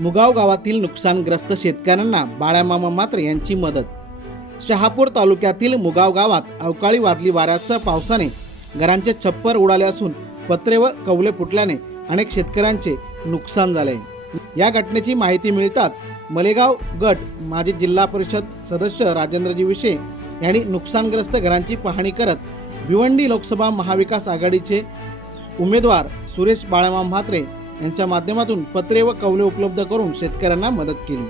मुगाव गावातील नुकसानग्रस्त शेतकऱ्यांना बाळामामा म्हात्रे यांची मदत। शहापूर तालुक्यातील मुगाव गावात अवकाळी वादळी वाऱ्यासह पावसाने घरांचे छप्पर उडाले असून पत्रे व कौले फुटल्याने अनेक शेतकऱ्यांचे नुकसान झाले। या घटनेची माहिती मिळताच मलेगाव गट माजी जिल्हा परिषद सदस्य राजेंद्रजी विशे यांनी नुकसानग्रस्त घरांची पाहणी करत भिवंडी लोकसभा महाविकास आघाडीचे उमेदवार सुरेश बाळामामा म्हात्रे यांच्या माध्यमातून पत्रे व कौले उपलब्ध करून शेतकऱ्यांना मदत केली।